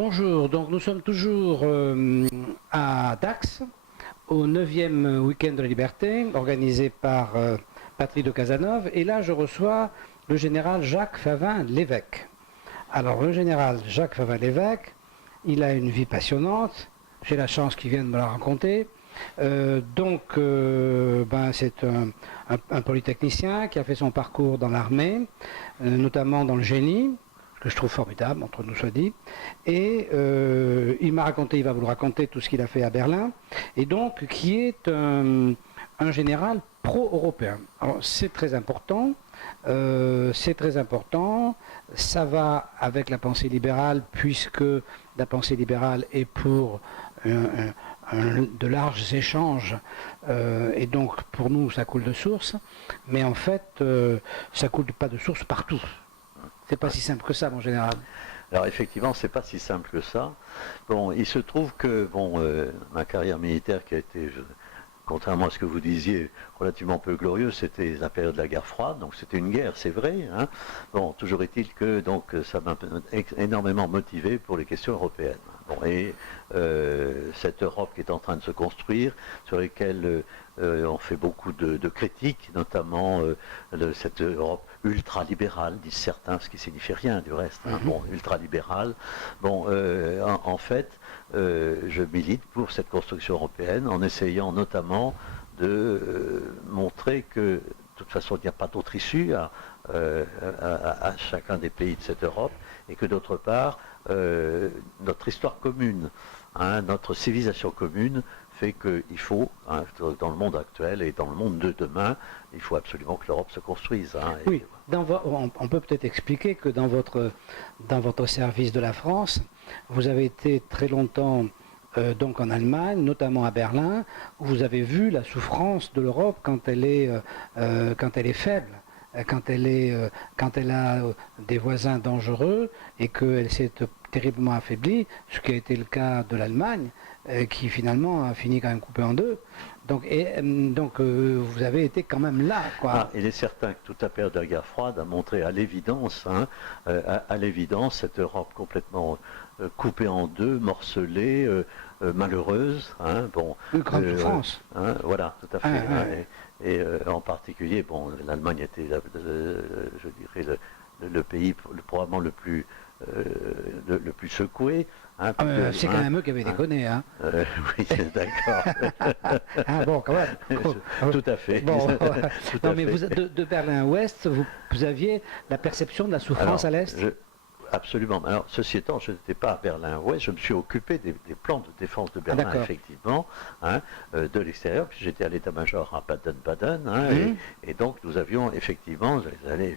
Bonjour, donc nous sommes toujours à Dax, au 9e week-end de la liberté, organisé par Patrick de Cazeneuve, et là je reçois le général Jacques Favin-Lévesque. Alors le général Jacques Favin-Lévesque, il a une vie passionnante, j'ai la chance qu'il vienne me la raconter. C'est un polytechnicien qui a fait son parcours dans l'armée, notamment dans le génie, que je trouve formidable, entre nous soit dit. Et il m'a raconté, il va vous le raconter, tout ce qu'il a fait à Berlin, et donc qui est un général pro-européen. Alors c'est très important, ça va avec la pensée libérale, puisque la pensée libérale est pour de larges échanges, et donc pour nous ça coule de source, mais en fait ça coule pas de source partout. C'est pas si simple que ça, mon général. Alors effectivement, c'est pas si simple que ça. Bon, il se trouve que ma carrière militaire qui a été, contrairement à ce que vous disiez, relativement peu glorieuse, c'était la période de la guerre froide, donc c'était une guerre, c'est vrai. Hein. Bon, toujours est-il que donc ça m'a énormément motivé pour les questions européennes. Bon, et cette Europe qui est en train de se construire, sur lesquelles on fait beaucoup de critiques, notamment de cette Europe ultralibérale, disent certains, ce qui signifie rien du reste. Hein. Bon, ultralibérale. Bon, en fait, je milite pour cette construction européenne en essayant notamment de montrer que de toute façon il n'y a pas d'autre issue à chacun des pays de cette Europe, et que d'autre part notre histoire commune, hein, notre civilisation commune fait qu'il faut, hein, dans le monde actuel et dans le monde de demain, il faut absolument que l'Europe se construise. Hein, oui, on peut peut-être expliquer que dans votre service de la France, vous avez été très longtemps donc en Allemagne, notamment à Berlin, où vous avez vu la souffrance de l'Europe quand elle est faible, quand elle a des voisins dangereux et qu'elle s'est terriblement affaiblie, ce qui a été le cas de l'Allemagne, qui finalement a fini quand même coupée en deux. Donc vous avez été quand même là, quoi. Ah, il est certain que toute la période de la guerre froide a montré à l'évidence, hein, cette Europe complètement coupée en deux, morcelée, malheureuse. Hein, bon, une grande souffrance. Hein, voilà, tout à fait. Et en particulier, bon, l'Allemagne était, je dirais, le pays probablement le plus secoué. Hein, c'est quand même eux qui avaient déconné. Hein. Oui, d'accord. Ah bon, quand même. Tout à fait. Bon, non, mais vous, de Berlin-Ouest, vous aviez la perception de la souffrance à l'Est. Absolument. Alors, ceci étant, je n'étais pas à Berlin-Ouest, je me suis occupé des plans de défense de Berlin, effectivement, hein, de l'extérieur, puis j'étais à l'état-major à Baden-Baden, hein, et donc nous avions effectivement,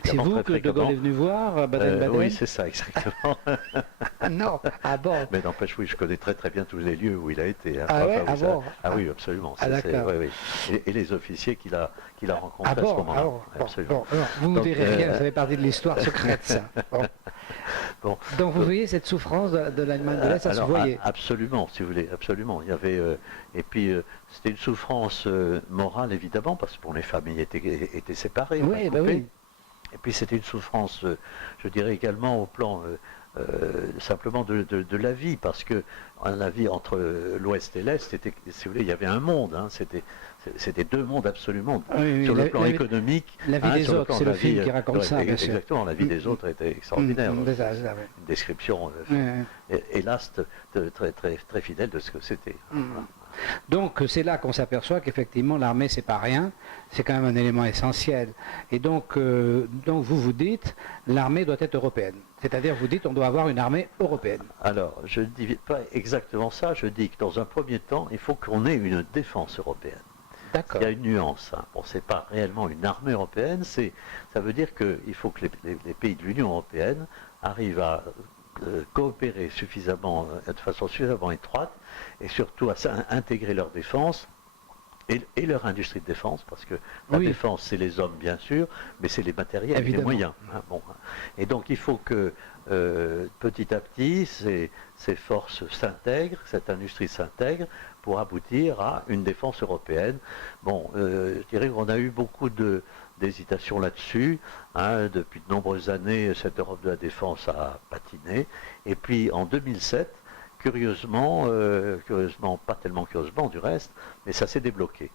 c'est vous que De Gaulle est venu voir à Baden-Baden? Oui, c'est ça, exactement. Non, ah bon. Mais n'empêche, oui, je connais très très bien tous les lieux où il a été. Hein, ah ouais, ah bon. Ah oui, absolument. Ah d'accord. Oui, oui. Et les officiers qu'il a rencontrés à ce moment-là. Absolument. Bon, vous ne me direz rien, ça fait partie de l'histoire secrète, ça. Bon. Bon. Donc vous voyez cette souffrance de l'Allemagne de l'Est, ça se voyait. Absolument, si vous voulez, absolument. Il y avait et puis c'était une souffrance morale évidemment parce que les familles étaient séparées. Oui, bah oui. Et puis c'était une souffrance, je dirais également au plan simplement de la vie, parce que la vie entre l'Ouest et l'Est, si vous voulez, il y avait un monde. Hein, c'était deux mondes absolument, sur le plan économique. La vie des autres, c'est le film qui raconte ça, bien sûr. Exactement, la vie des autres était extraordinaire. Une description, hélas, très, très, très fidèle de ce que c'était. Donc c'est là qu'on s'aperçoit qu'effectivement l'armée c'est pas rien, c'est quand même un élément essentiel. Et donc vous dites l'armée doit être européenne. C'est-à-dire vous dites on doit avoir une armée européenne. Alors je ne dis pas exactement ça, je dis que dans un premier temps il faut qu'on ait une défense européenne. D'accord. Il y a une nuance. Hein. Bon, c'est pas réellement une armée européenne, ça veut dire qu'il faut que les pays de l'Union européenne arrivent à coopérer suffisamment, de façon suffisamment étroite, et surtout à intégrer leur défense et leur industrie de défense, parce que la Oui. défense, c'est les hommes, bien sûr, mais c'est les matériels et les Évidemment. moyens. Hein, bon. Et donc, il faut que petit à petit, ces forces s'intègrent, cette industrie s'intègre pour aboutir à une défense européenne. Bon, je dirais qu'on a eu beaucoup d'hésitation là-dessus. Hein, depuis de nombreuses années, cette Europe de la défense a patiné. Et puis, en 2007, curieusement, pas tellement curieusement du reste, mais ça s'est débloqué.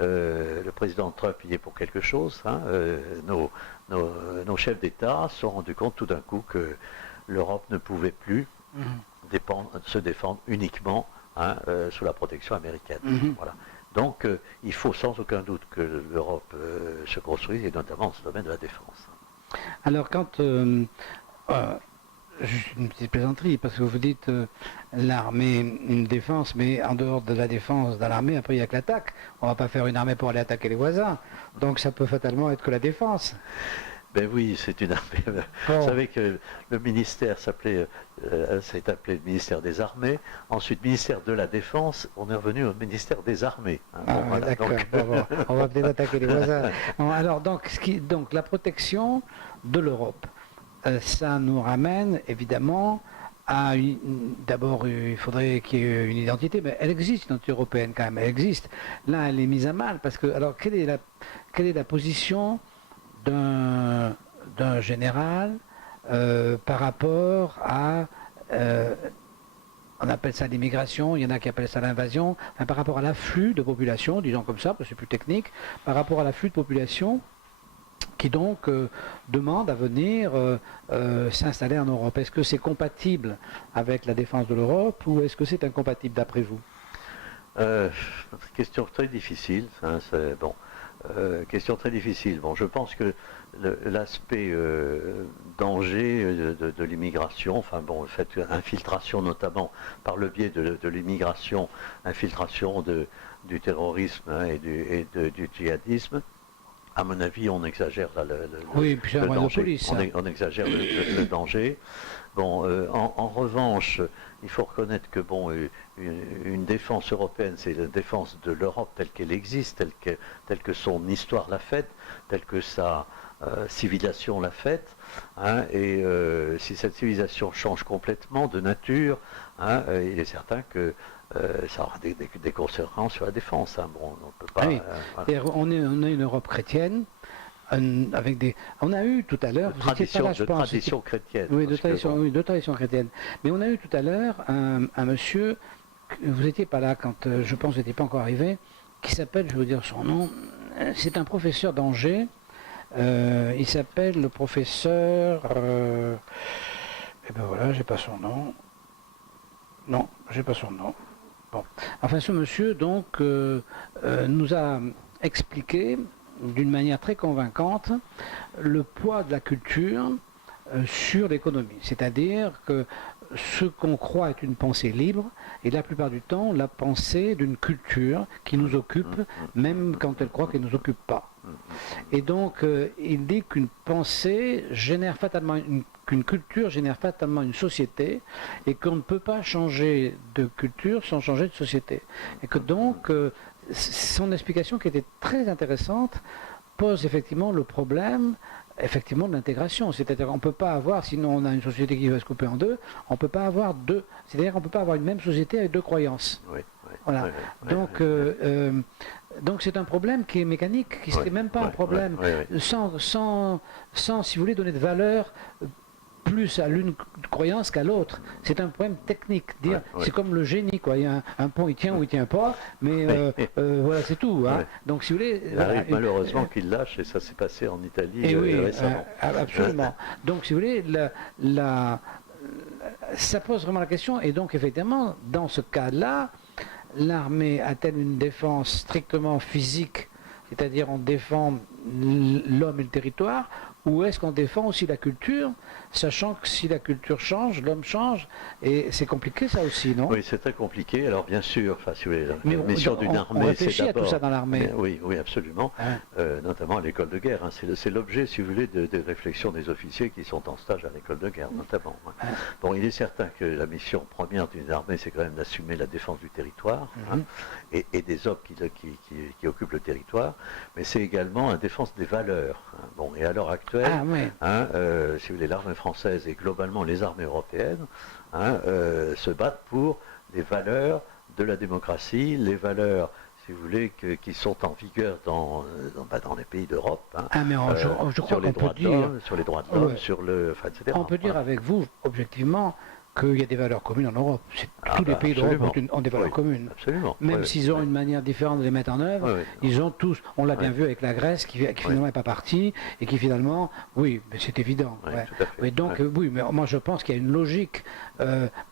Le président Trump y est pour quelque chose. Hein, nos chefs d'État se sont rendus compte tout d'un coup que l'Europe ne pouvait plus se défendre uniquement sous la protection américaine. Voilà. Donc il faut sans aucun doute que l'Europe se construise, et notamment dans ce domaine de la défense. Alors quand juste une petite plaisanterie, parce que vous dites l'armée, une défense, mais en dehors de la défense dans l'armée, après il n'y a que l'attaque. On ne va pas faire une armée pour aller attaquer les voisins. Donc ça peut fatalement être que la défense. Ben oui, c'est une armée. Bon. Vous savez que le ministère s'est appelé le ministère des Armées. Ensuite, ministère de la Défense, on est revenu au ministère des Armées. Hein. Ah, Bon, voilà, d'accord, donc... bon, on va peut-être attaquer les voisins. Bon, alors donc la protection de l'Europe, ça nous ramène évidemment à d'abord il faudrait qu'il y ait une identité, mais elle existe, une identité européenne quand même, elle existe. Là elle est mise à mal parce que alors quelle est la position d'un général par rapport à on appelle ça l'immigration, il y en a qui appellent ça l'invasion, enfin, par rapport à l'afflux de population, disons comme ça, parce que c'est plus technique, par rapport à l'afflux de population qui donc demande à venir s'installer en Europe. Est-ce que c'est compatible avec la défense de l'Europe ou est-ce que c'est incompatible d'après vous? Question très difficile. Hein, bon. Question très difficile. Bon, je pense que l'aspect danger de l'immigration, enfin bon, le fait infiltration notamment par le biais de l'immigration, infiltration du terrorisme et du djihadisme, à mon avis, on exagère là, oui, puis c'est un moyen de police. on exagère le danger. Bon, en revanche, il faut reconnaître que bon, une défense européenne, c'est la défense de l'Europe telle qu'elle existe, telle que son histoire l'a faite, telle que sa civilisation l'a faite. Hein, et si cette civilisation change complètement de nature, hein, il est certain que ça aura des conséquences sur la défense. Hein. Bon, on peut pas. Oui. Voilà. On a une Europe chrétienne. Avec des... On a eu tout à l'heure... Tradition chrétienne. Oui, de tradition chrétienne. Mais on a eu tout à l'heure un monsieur, vous n'étiez pas là quand je pense que vous n'étiez pas encore arrivé, qui s'appelle, je vais vous dire son nom, c'est un professeur d'Angers, il s'appelle le professeur... et ben voilà, j'ai pas son nom. Non, j'ai pas son nom. Bon. Enfin, ce monsieur, donc, nous a expliqué d'une manière très convaincante le poids de la culture sur l'économie. C'est-à-dire que ce qu'on croit être une pensée libre est la plupart du temps la pensée d'une culture qui nous occupe, même quand elle croit qu'elle ne nous occupe pas. Et donc, il dit qu'une pensée génère fatalement qu'une culture génère fatalement une société et qu'on ne peut pas changer de culture sans changer de société. Et que donc, son explication qui était très intéressante pose effectivement le problème effectivement de l'intégration. C'est-à-dire qu'on ne peut pas avoir, sinon on a une société qui va se couper en deux, on ne peut pas avoir deux, c'est-à-dire qu'on ne peut pas avoir une même société avec deux croyances. Oui, voilà. Donc c'est un problème qui est mécanique, qui n'est même pas un problème sans, si vous voulez, donner de valeur plus à l'une croyance qu'à l'autre. C'est un problème technique. C'est comme le génie, quoi. Il y a un pont, il tient ou il tient pas, mais voilà, c'est tout. Hein. Donc, si vous voulez, il arrive malheureusement qu'il lâche, et ça s'est passé en Italie récemment. Absolument. Donc, si vous voulez, ça pose vraiment la question. Et donc, effectivement, dans ce cas-là, l'armée a-t-elle une défense strictement physique, c'est-à-dire on défend l'homme et le territoire, ou est-ce qu'on défend aussi la culture, sachant que si la culture change, l'homme change, et c'est compliqué ça aussi, non? Oui, c'est très compliqué. Alors bien sûr, enfin, si vous voulez, Mais la mission d'une on armée, c'est réfléchit à tout d'abord... ça dans l'armée. Oui, oui, absolument. Hein. Notamment à l'école de guerre. Hein. C'est l'objet, si vous voulez, des réflexions des officiers qui sont en stage à l'école de guerre, notamment. Hein. Hein. Bon, il est certain que la mission première d'une armée, c'est quand même d'assumer la défense du territoire hein, et des hommes qui occupent le territoire, mais c'est également la défense des valeurs. Hein. Bon, et à l'heure actuelle, Ah, oui. hein, si vous voulez, l'armée française et globalement les armées européennes hein, se battent pour les valeurs de la démocratie, les valeurs, si vous voulez, qui sont en vigueur dans les pays d'Europe. Hein, Ah, mais je crois sur les qu'on droits peut de dire, l'homme, sur les droits de l'homme, ouais. sur le, enfin, etc. On peut dire Voilà. avec vous, objectivement, qu'il y a des valeurs communes en Europe. Ah, Tous les bah, pays d'Europe absolument. ont des valeurs Oui, communes. absolument. Même Oui, s'ils ont oui. une manière différente de les mettre en œuvre, Oui, oui. ils ont tous, on l'a bien Oui. vu avec la Grèce qui finalement n'est pas partie et qui finalement, oui, mais c'est évident. Oui, ouais. tout à fait. Oui, donc, Ouais. oui, mais moi je pense qu'il y a une logique.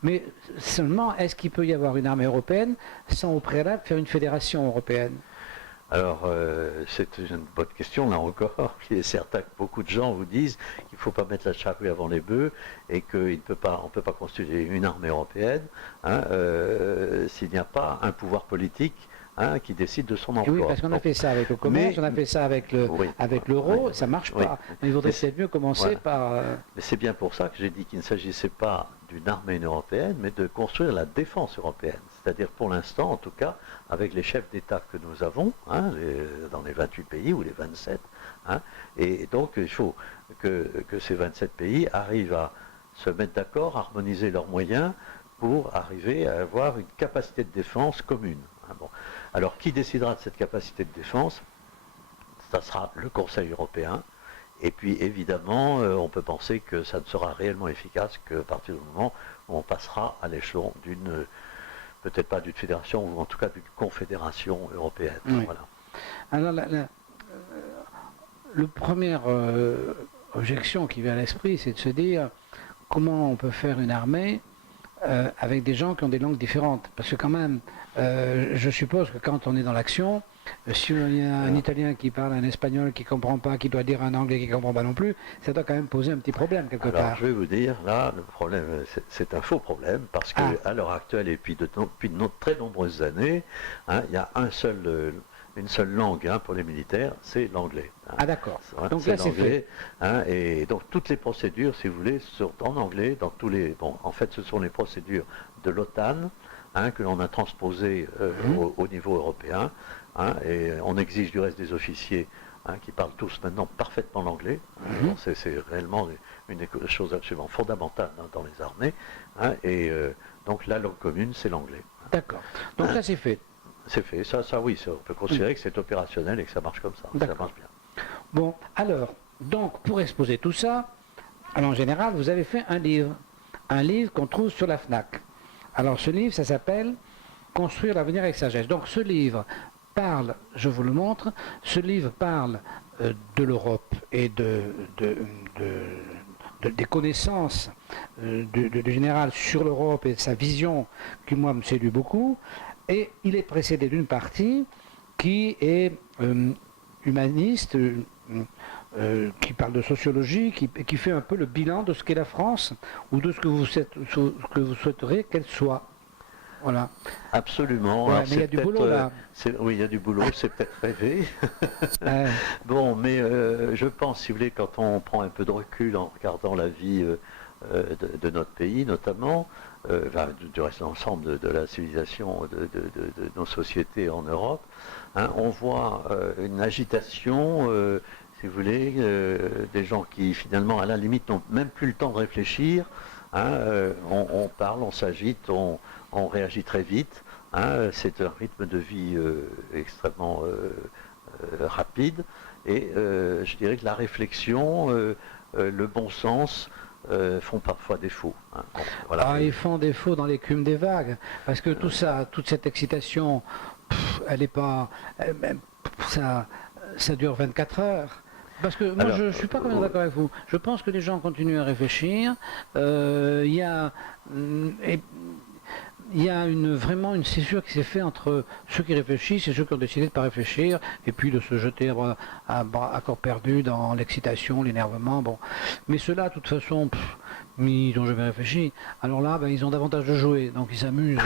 Mais seulement, est-ce qu'il peut y avoir une armée européenne sans au préalable faire une fédération européenne? Alors, c'est une bonne question, là encore. Il est certain que beaucoup de gens vous disent qu'il ne faut pas mettre la charrue avant les bœufs et qu'on ne peut pas constituer une armée européenne hein, s'il n'y a pas un pouvoir politique hein, qui décide de son emploi. Oui, parce qu'on a Bon. fait ça avec le commerce, Mais- on a fait ça avec Oui. l'euro, Oui. ça marche Oui. pas. Mais il vaudrait Mais peut-être mieux commencer voilà. par... Mais c'est bien pour ça que j'ai dit qu'il ne s'agissait pas d'une armée européenne, mais de construire la défense européenne. C'est-à-dire pour l'instant, en tout cas, avec les chefs d'État que nous avons, hein, dans les 28 pays ou les 27. Hein, et donc il faut que ces 27 pays arrivent à se mettre d'accord, harmoniser leurs moyens pour arriver à avoir une capacité de défense commune. Hein, bon. Alors qui décidera de cette capacité de défense? Ça sera le Conseil européen. Et puis évidemment, on peut penser que ça ne sera réellement efficace qu'à partir du moment où on passera à l'échelon d'une, peut-être pas d'une fédération, ou en tout cas d'une confédération européenne. Oui. Voilà. Alors, le première objection qui vient à l'esprit, c'est de se dire comment on peut faire une armée avec des gens qui ont des langues différentes. Parce que quand même, je suppose que quand on est dans l'action, si il y a un Italien qui parle un espagnol qui ne comprend pas, qui doit dire un anglais qui ne comprend pas non plus, ça doit quand même poser un petit problème quelque Alors, part. je vais vous dire, là, le problème, c'est un faux problème, parce que à l'heure actuelle, et puis depuis de très nombreuses années, hein, il y a une seule langue hein, pour les militaires, c'est l'anglais. Hein. Ah d'accord. Hein, Donc là, c'est fait. Hein, et donc toutes les procédures, si vous voulez, sont en anglais, dans tous les. Bon, en fait, ce sont les procédures de l'OTAN hein, que l'on a transposées au niveau européen. Hein, et on exige du reste des officiers hein, qui parlent tous maintenant parfaitement l'anglais. Bon, c'est réellement une des choses absolument fondamentales dans les armées. Hein, et donc la langue commune, c'est l'anglais. D'accord. Donc là, c'est fait. C'est fait. Ça oui, on peut considérer que c'est opérationnel et que ça marche comme ça. Ça marche bien. Bon, alors, donc pour exposer tout ça, alors en général, vous avez fait un livre qu'on trouve sur la FNAC. Alors ce livre, ça s'appelle Construire l'avenir avec sagesse. Donc ce livre parle, je vous le montre, ce livre parle de l'Europe et des connaissances du général sur l'Europe et de sa vision qui, moi, me séduit beaucoup. Et il est précédé d'une partie qui est humaniste, qui parle de sociologie, qui fait un peu le bilan de ce qu'est la France ou de ce que vous souhaiteriez qu'elle soit. Voilà. Absolument. Ouais, Alors, mais il y a du boulot là. Oui, il y a du boulot, c'est peut-être rêvé. Bon, mais je pense, si vous voulez, quand on prend un peu de recul en regardant la vie de notre pays, notamment, du reste de l'ensemble de la civilisation de nos sociétés en Europe, hein, on voit une agitation, si vous voulez, des gens qui finalement, à la limite, n'ont même plus le temps de réfléchir. Hein, on parle, on s'agite, on réagit très vite. Hein, c'est un rythme de vie extrêmement rapide. Et je dirais que la réflexion, le bon sens, font parfois défaut. Hein. Bon, voilà. Ils font défaut dans l'écume des vagues, parce que tout ça, toute cette excitation, elle n'est pas... ça dure 24 heures. Parce que moi, je ne suis pas complètement d'accord avec vous. Je pense que les gens continuent à réfléchir. Il y a... il y a vraiment une césure qui s'est faite entre ceux qui réfléchissent et ceux qui ont décidé de ne pas réfléchir, et puis de se jeter à corps perdu dans l'excitation, l'énervement. Bon. Mais ceux-là, de toute façon, ils n'ont jamais réfléchi. Alors là, ils ont davantage de jouer, donc ils s'amusent.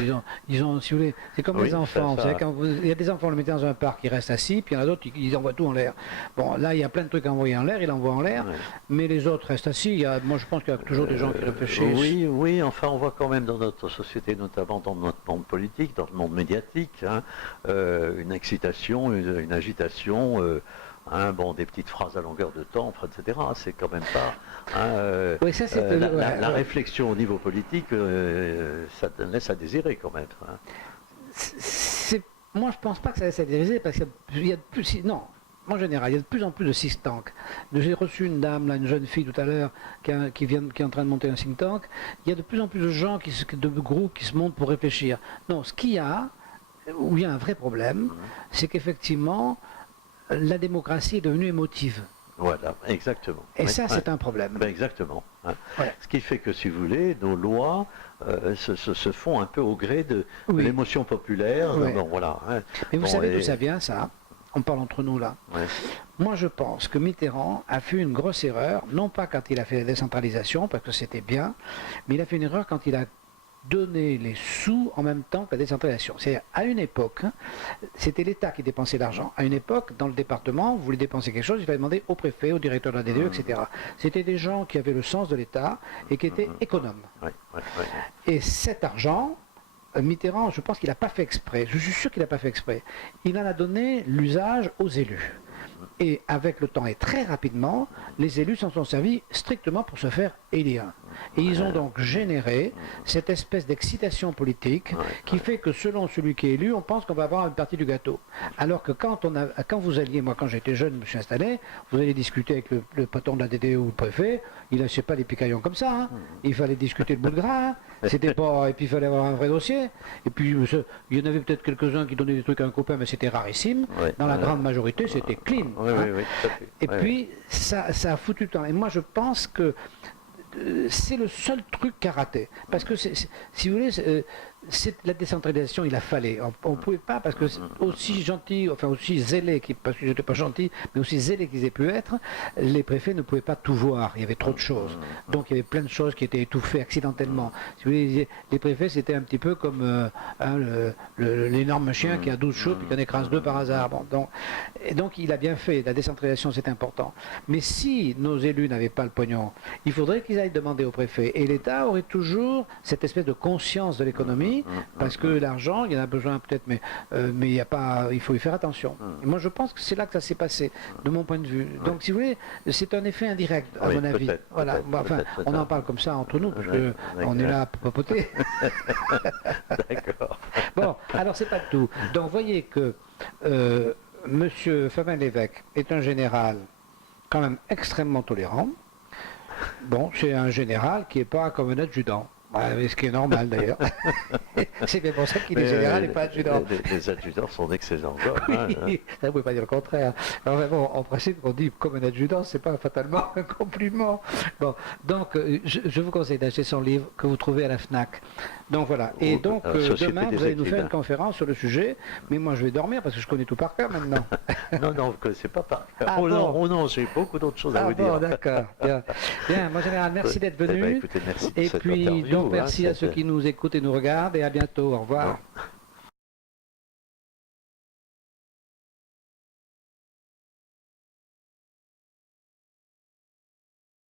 Ils ont, si vous voulez, c'est comme les enfants. Vous savez, il y a des enfants, on les met dans un parc, ils restent assis, puis il y en a d'autres, ils envoient tout en l'air. Bon, là, il y a plein de trucs à envoyer en l'air, ils l'envoient en l'air, mais les autres restent assis. Moi, je pense qu'il y a toujours des gens qui réfléchissent. Oui, enfin, on voit quand même dans notre société, notamment dans notre monde politique, dans le monde médiatique, une excitation, une agitation. Des petites phrases à longueur de temps, etc. C'est quand même pas... oui, ça, la réflexion au niveau politique, ça laisse à désirer quand même. Moi, je pense pas que ça laisse à désirer, parce qu'il y a de plus... Non, en général, il y a de plus en plus de think tanks. J'ai reçu une dame, là, une jeune fille tout à l'heure, qui est en train de monter un think tank. Il y a de plus en plus de gens, de groupes qui se montent pour réfléchir. Non, ce qu'il y a, où il y a un vrai problème, c'est qu'effectivement, la démocratie est devenue émotive. Voilà, exactement. Et ça, c'est un problème. Exactement. Ce qui fait que, si vous voulez, nos lois se font un peu au gré de l'émotion populaire. Bon, voilà. Mais vous savez d'où ça vient, ça? On parle entre nous, là. Moi, je pense que Mitterrand a fait une grosse erreur, non pas quand il a fait la décentralisation, parce que c'était bien, mais il a fait une erreur quand il a donner les sous en même temps que la décentralisation. C'est-à-dire, à une époque, c'était l'État qui dépensait l'argent. À une époque, dans le département, vous voulez dépenser quelque chose, il fallait demander au préfet, au directeur de la DDE, etc. C'était des gens qui avaient le sens de l'État et qui étaient économes. Et cet argent, Mitterrand, je pense qu'il n'a pas fait exprès. Je suis sûr qu'il n'a pas fait exprès. Il en a donné l'usage aux élus. Et avec le temps et très rapidement, les élus s'en sont servis strictement pour se faire élire. Et ils ont donc généré cette espèce d'excitation politique qui fait que selon celui qui est élu, on pense qu'on va avoir une partie du gâteau. Alors que quand vous alliez, moi quand j'étais jeune, je me suis installé, vous alliez discuter avec le patron de la DDE ou le préfet, il ne lâchait pas des picaillons comme ça. Hein. Il fallait discuter le bout de gras. C'était pas, et puis il fallait avoir un vrai dossier. Et puis il y en avait peut-être quelques-uns qui donnaient des trucs à un copain, mais c'était rarissime. Dans la grande majorité, c'était clean. Et puis ça a foutu le temps. Et moi je pense que c'est le seul truc qu'a raté. Parce que si vous voulez, la décentralisation, il a fallu. On ne pouvait pas, parce que aussi gentil, enfin aussi zélé, parce que je n'étais pas gentil, mais aussi zélé qu'ils aient pu être, les préfets ne pouvaient pas tout voir. Il y avait trop de choses. Donc il y avait plein de choses qui étaient étouffées accidentellement. Si vous voulez, les préfets, c'était un petit peu comme l'énorme chien qui a 12 chevaux et qui en écrase 2 par hasard. Bon, donc il a bien fait. La décentralisation, c'est important. Mais si nos élus n'avaient pas le pognon, il faudrait qu'ils aillent demander au préfet. Et l'État aurait toujours cette espèce de conscience de l'économie. Parce que l'argent, il y en a besoin peut-être, mais il faut y faire attention. Et moi, je pense que c'est là que ça s'est passé, de mon point de vue. Donc, si vous voulez, c'est un effet indirect, à mon avis. Voilà. On en parle comme ça entre nous, parce qu'on est là pour papoter. D'accord. Bon, alors c'est pas tout. Donc, voyez que Monsieur Fabien Lévesque est un général quand même extrêmement tolérant. Bon, c'est un général qui n'est pas comme un adjudant. Ce qui est normal d'ailleurs. C'est bien pour ça qu'il est général et pas adjudant. Les adjudants sont d'excellents hommes. Oui, ça ne pouvez pas dire le contraire. Alors, bon, en principe, on dit comme un adjudant, c'est pas fatalement un compliment. Bon, donc, je vous conseille d'acheter son livre que vous trouvez à la FNAC. Donc voilà. Et donc, demain, vous allez nous faire une conférence sur le sujet. Mais moi, je vais dormir parce que je connais tout par cœur maintenant. Non, vous ne connaissez pas par cœur. Non, j'ai beaucoup d'autres choses à vous dire. D'accord. Bien, moi, général, merci d'être venu. Écoutez, merci et puis, donc, merci à ceux qui nous écoutent et nous regardent. Et à bientôt. Au revoir.